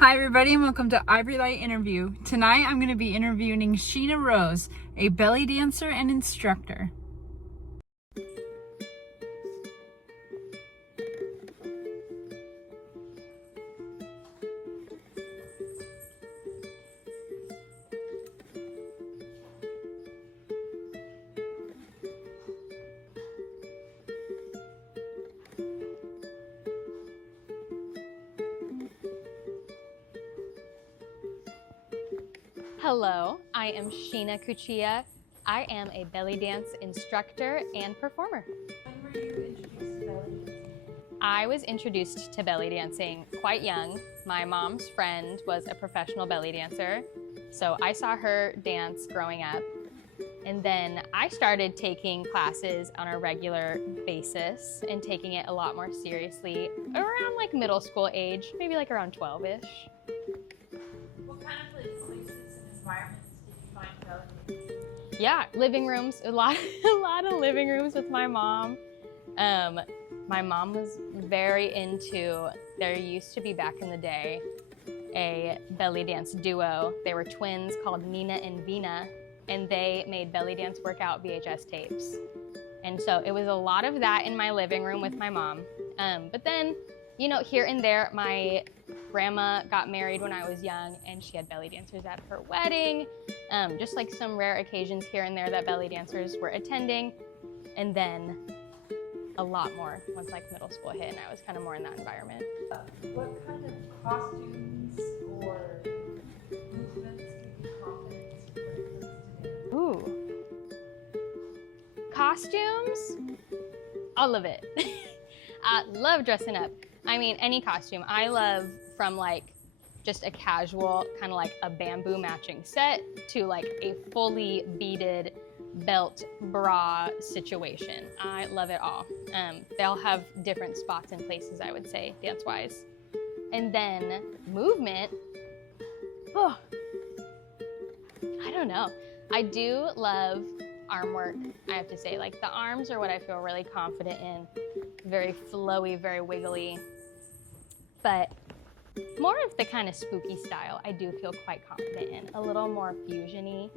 Hi everybody and welcome to Ivorylight interview. Tonight I'm going to be interviewing Sheena Rose, a belly dancer and instructor. Hello, I am Sheena Cuccia. I am a belly dance instructor and performer. When were you introduced to belly dancing? I was introduced to belly dancing quite young. My mom's friend was a professional belly dancer, so I saw her dance growing up. And then I started taking classes on a regular basis and taking it a lot more seriously around like middle school age, maybe like around 12-ish. What kind of places and environments did you find belly dancing? Yeah, living rooms, a lot of living rooms with my mom. My mom was very into, there used to be back in the day, a belly dance duo. They were twins called Nina and Vina, and they made belly dance workout VHS tapes. And so it was a lot of that in my living room with my mom. But then, you know, here and there, my grandma got married when I was young and she had belly dancers at her wedding. Just like some rare occasions here and there that belly dancers were attending. And then a lot more once like middle school hit and I was kind of more in that environment. What kind of costumes or movements give you confidence when it comes to dance? Ooh. Costumes? All of it. I love dressing up. I mean, any costume. I love from like just a casual, kind of like a bamboo matching set to like a fully beaded belt bra situation. I love it all. They all have different spots and places, I would say, dance-wise. And then movement, oh, I don't know. I do love arm work, I have to say. Like the arms are what I feel really confident in. Very flowy, very wiggly. But more of the kind of spooky style I do feel quite confident in. A little more fusion-y.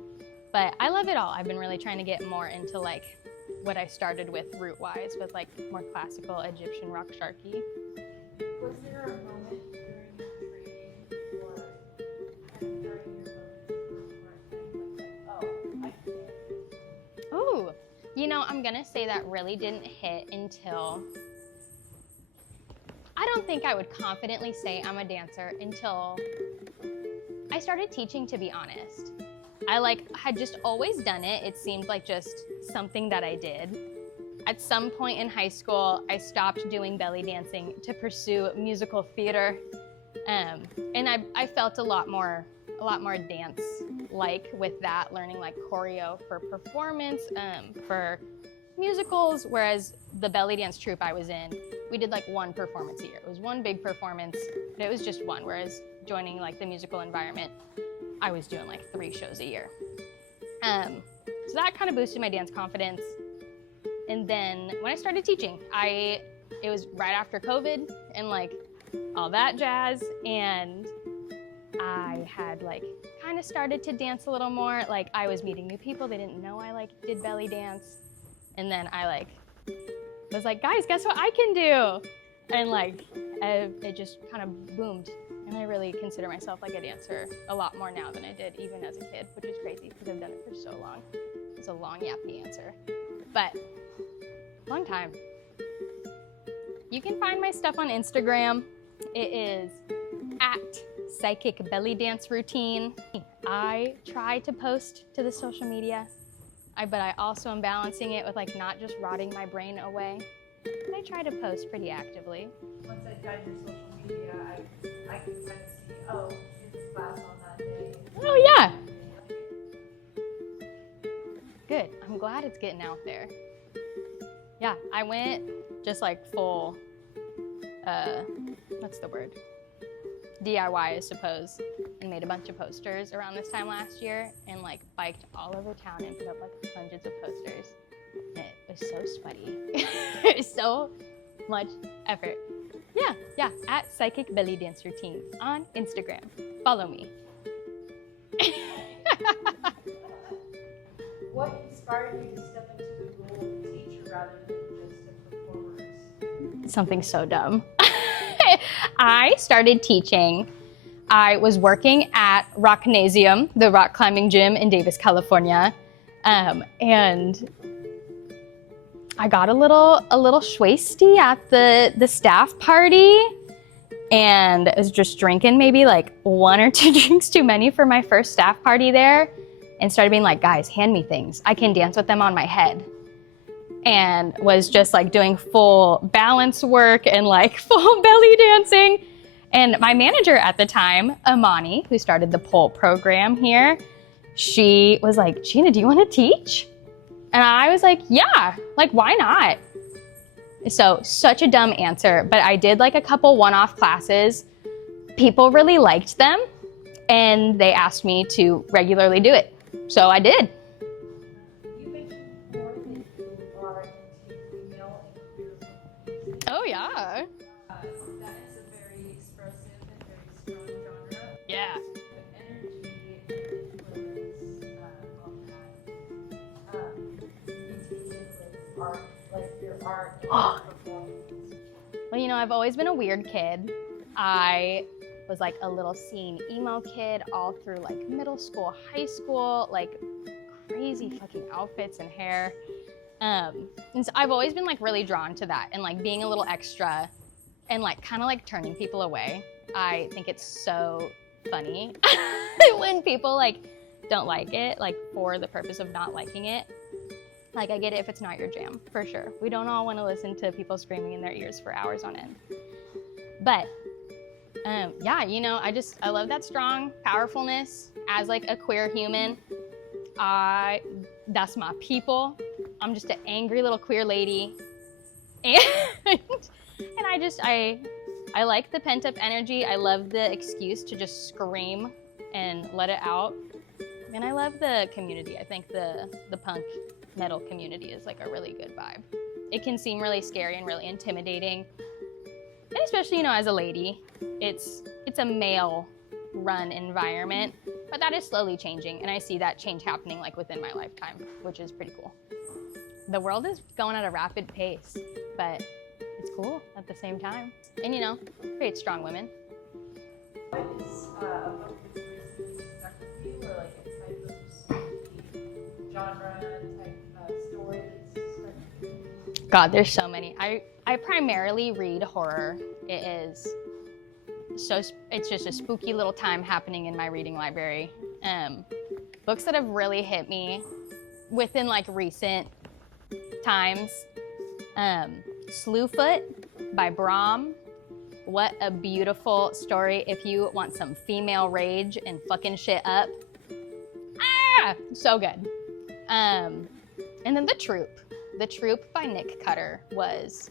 But I love it all. I've been really trying to get more into like what I started with root-wise, with like more classical Egyptian rock sharky. Was there a moment during your training or kind of during your moments of like, oh, I can dance? Ooh, you know, I'm gonna say that really didn't hit until, I don't think I would confidently say I'm a dancer until I started teaching, to be honest. I had just always done it. It seemed like just something that I did. At some point in high school, I stopped doing belly dancing to pursue musical theater. And I felt a lot more dance-like with that, learning like choreo for performance, for musicals, whereas the belly dance troupe I was in, we did like one performance a year. It was one big performance, but it was just one, whereas joining like the musical environment, I was doing like 3 shows a year. So that kind of boosted my dance confidence. And then when I started teaching, it was right after COVID and like all that jazz. And I had like kind of started to dance a little more. Like I was meeting new people. They didn't know I like did belly dance. And then I like was like, guys, guess what I can do? And like, it just kind of boomed. And I really consider myself like a dancer a lot more now than I did even as a kid, which is crazy because I've done it for so long. It's a long, yappy answer, but long time. You can find my stuff on Instagram. It is @PsychicBellyDanceRoutine. I try to post to the social media, but I also am balancing it with like not just rotting my brain away. But I try to post pretty actively. Once I find your social media, I can kind of see, oh, here's a class on that day. Oh yeah. Good. I'm glad it's getting out there. Yeah, I went just like full, what's the word? DIY, I suppose, and made a bunch of posters around this time last year and like biked all over town and put up like hundreds of posters. And it was so sweaty. It was so much effort. Yeah, at Psychic Belly Dancer Team on Instagram. Follow me. What inspired you to step into the role of a teacher rather than just a performer? Something so dumb. I started teaching. I was working at Rocknasium, the rock climbing gym in Davis, California, and I got a little schwasty at the staff party, and I was just drinking maybe like 1 or 2 drinks too many for my first staff party there, and started being like, guys, hand me things. I can dance with them on my head. And was just like doing full balance work and like full belly dancing. And my manager at the time, Amani, who started the pole program here, she was like, Sheena, do you want to teach? And I was like, yeah, like why not? So such a dumb answer, but I did like a couple one-off classes. People really liked them and they asked me to regularly do it. So I did. You mentioned before that you are into female and queer music. Oh yeah. That is a very expressive and very strong genre. Yeah. The energy and influence on that. You take it with art, like your art and your performance. Well, you know, I've always been a weird kid. I was like a little scene emo kid all through like middle school, high school, like crazy fucking outfits and hair. And so I've always been like really drawn to that and like being a little extra and like kind of like turning people away. I think it's so funny when people like don't like it, like for the purpose of not liking it. Like I get it if it's not your jam, for sure. We don't all want to listen to people screaming in their ears for hours on end. But yeah, you know, I love that strong powerfulness as like a queer human. That's my people. I'm just an angry little queer lady. And I like the pent up energy. I love the excuse to just scream and let it out. And I love the community. I think the punk metal community is like a really good vibe. It can seem really scary and really intimidating. And especially, you know, as a lady, it's a male run environment, but that is slowly changing. And I see that change happening like within my lifetime, which is pretty cool. The world is going at a rapid pace, but it's cool at the same time. And you know, create strong women. What is a book that's recently stuck with you, or like a type of spooky genre type story that's stuck with you? God, there's so many. I primarily read horror. It's just a spooky little time happening in my reading library. Books that have really hit me within like recent times. Slewfoot by Brahm. What a beautiful story if you want some female rage and fucking shit up. So good. And then The Troop. The Troop by Nick Cutter was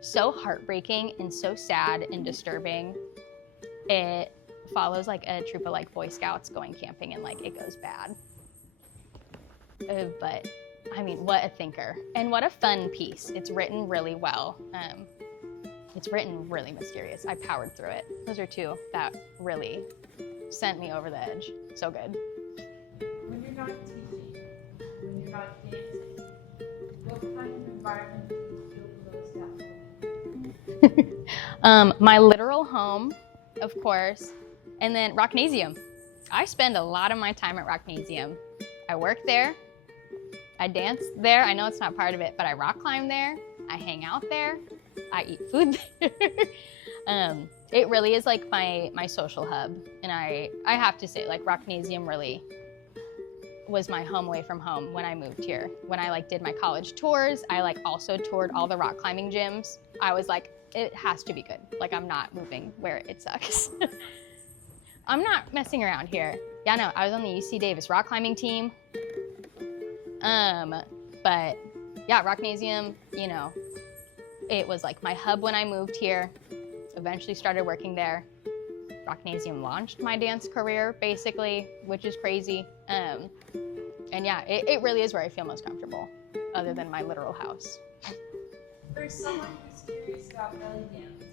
so heartbreaking and so sad and disturbing. It follows like a troop of like Boy Scouts going camping and like it goes bad. But I mean, what a thinker and what a fun piece. It's written really well. It's written really mysterious. I powered through it. Those are two that really sent me over the edge. So good. When you're not teaching, when you're not dancing, what kind of environment do you feel the most at home? My literal home, of course, and then Rocknasium. I spend a lot of my time at Rocknasium. I work there, I dance there. I know it's not part of it, but I rock climb there. I hang out there. I eat food there. It really is like my social hub. And I have to say, like Rocknasium really was my home away from home when I moved here. When I like did my college tours, I like also toured all the rock climbing gyms. I was like, it has to be good. Like I'm not moving where it sucks. I'm not messing around here. Yeah, no, I was on the UC Davis rock climbing team. But yeah, Rocknasium, you know, it was like my hub when I moved here. Eventually started working there. Rocknasium launched my dance career, basically, which is crazy. And yeah, it really is where I feel most comfortable, other than my literal house. For someone who's curious about belly dance,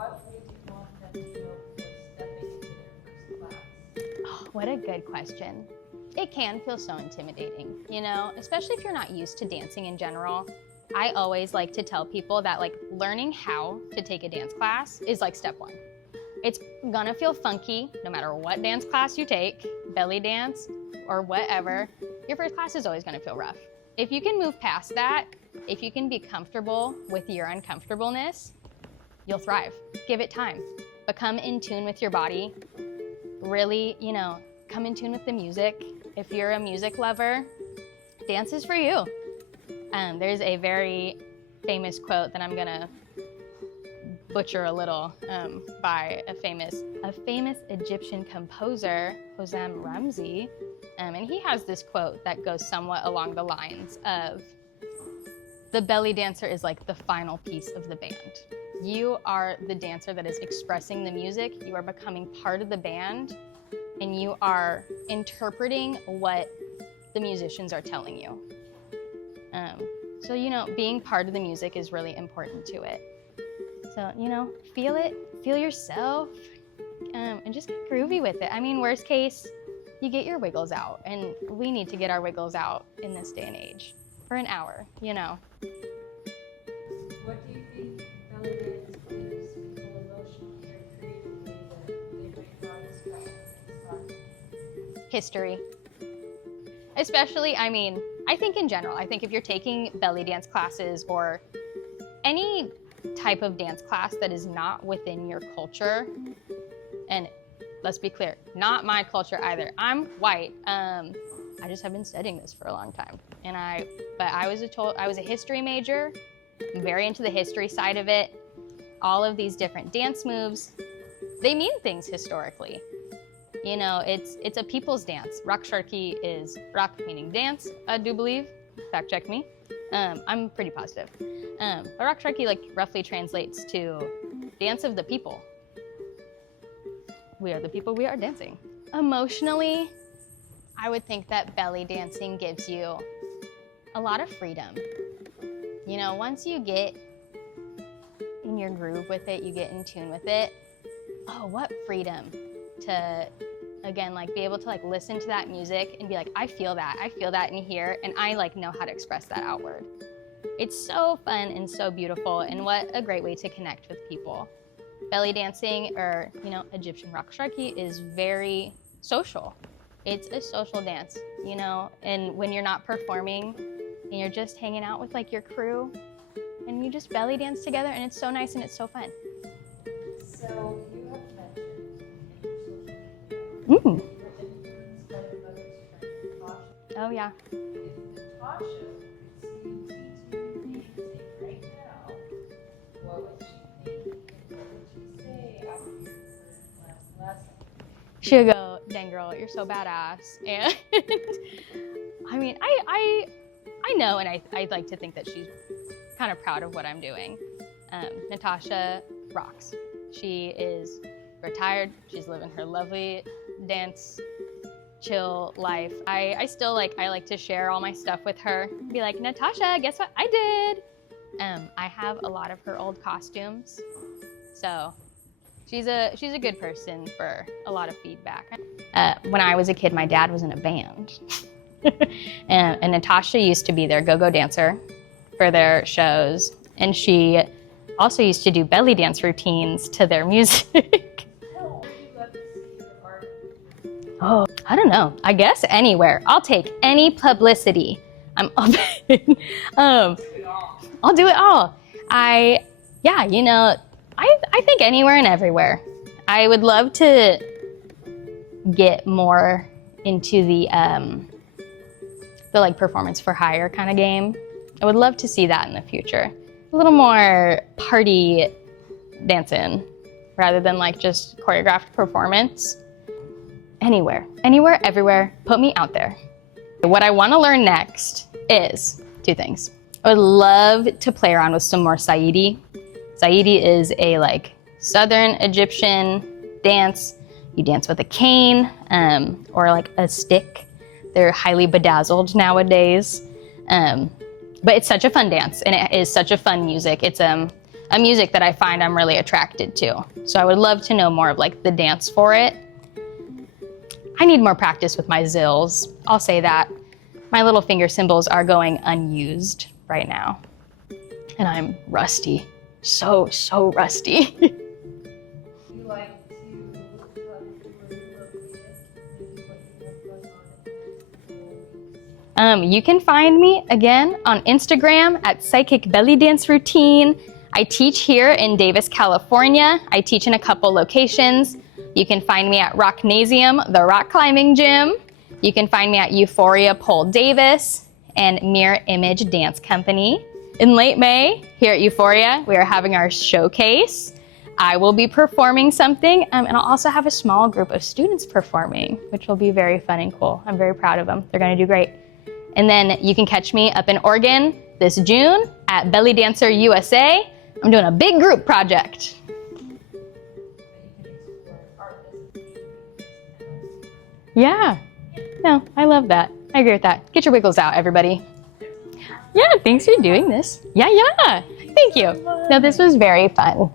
what would you want them to know before stepping into their first class? Oh, what a good question. It can feel so intimidating, you know, especially if you're not used to dancing in general. I always like to tell people that like learning how to take a dance class is like step one. It's gonna feel funky no matter what dance class you take, belly dance or whatever. Your first class is always gonna feel rough. If you can move past that, if you can be comfortable with your uncomfortableness, you'll thrive. Give it time. Become in tune with your body. Really, you know, come in tune with the music. If you're a music lover, dance is for you. There's a very famous quote that I'm gonna butcher a little by a famous Egyptian composer, Hosam Ramzi, and he has this quote that goes somewhat along the lines of, the belly dancer is like the final piece of the band. You are the dancer that is expressing the music, you are becoming part of the band, and you are interpreting what the musicians are telling you. So, you know, being part of the music is really important to it. So, you know, feel it, feel yourself, and just get groovy with it. I mean, worst case, you get your wiggles out, and we need to get our wiggles out in this day and age for an hour, you know. What do you think belly dance moves people emotionally or creatively that they might not expect? History. Especially, I mean, I think in general, I think if you're taking belly dance classes or any type of dance class that is not within your culture, and let's be clear, not my culture either. I'm white. I just have been studying this for a long time. But I was a history major. I'm very into the history side of it. All of these different dance moves, they mean things historically. You know, it's a people's dance. Raksharki is rak meaning dance, I do believe. Fact check me. I'm pretty positive. But Raksharki like roughly translates to dance of the people. We are the people, we are dancing. Emotionally, I would think that belly dancing gives you a lot of freedom. You know, once you get in your groove with it, you get in tune with it, oh, what freedom to, again, like be able to like listen to that music and be like, I feel that in here, and I like know how to express that outward. It's so fun and so beautiful, and what a great way to connect with people. Belly dancing, or, you know, Egyptian Raksharki is very social. It's a social dance, you know, and when you're not performing and you're just hanging out with like your crew and you just belly dance together, and it's so nice and it's so fun. So you have mentioned in your social media you were influenced by your mother's friend Natasha. Oh yeah. If Natasha could see you teaching dancing right now, what would she think and what would she say after your first lesson? She would go, dang girl, you're so badass. And I mean, I know, and I'd like to think that she's kind of proud of what I'm doing. Natasha rocks. She is retired. She's living her lovely dance, chill life. I still like to share all my stuff with her. Be like, Natasha, guess what I did? I have a lot of her old costumes. So she's a good person for a lot of feedback. When I was a kid, my dad was in a band. and Natasha used to be their go-go dancer for their shows. And she also used to do belly dance routines to their music. Oh, I don't know. I guess anywhere. I'll take any publicity. I'm open. I'll do it all. You know, I think anywhere and everywhere. I would love to get more into the like performance for hire kind of game. I would love to see that in the future. A little more party dancing rather than like just choreographed performance. Anywhere, everywhere, put me out there. What I want to learn next is two things. I would love to play around with some more Saidi. Saidi is a like Southern Egyptian dance. You dance with a cane or like a stick. They're highly bedazzled nowadays. But it's such a fun dance, and it is such a fun music. It's a music that I find I'm really attracted to. So I would love to know more of like the dance for it. I need more practice with my zills. I'll say that. My little finger cymbals are going unused right now. And I'm rusty. So rusty. You like to You can find me again on Instagram at Psychic Belly Dance Routine. I teach here in Davis, California. I teach in a couple locations. You can find me at Rocknasium, the rock climbing gym. You can find me at Euphoria Pole Davis and Mirror Image Dance Company. In late May, here at Euphoria, we are having our showcase. I will be performing something, and I'll also have a small group of students performing, which will be very fun and cool. I'm very proud of them. They're gonna do great. And then you can catch me up in Oregon this June at Belly Dancer USA. I'm doing a big group project. Yeah, no, I love that. I agree with that. Get your wiggles out, everybody. Yeah, thanks for doing this. Yeah, thank you. No, this was very fun.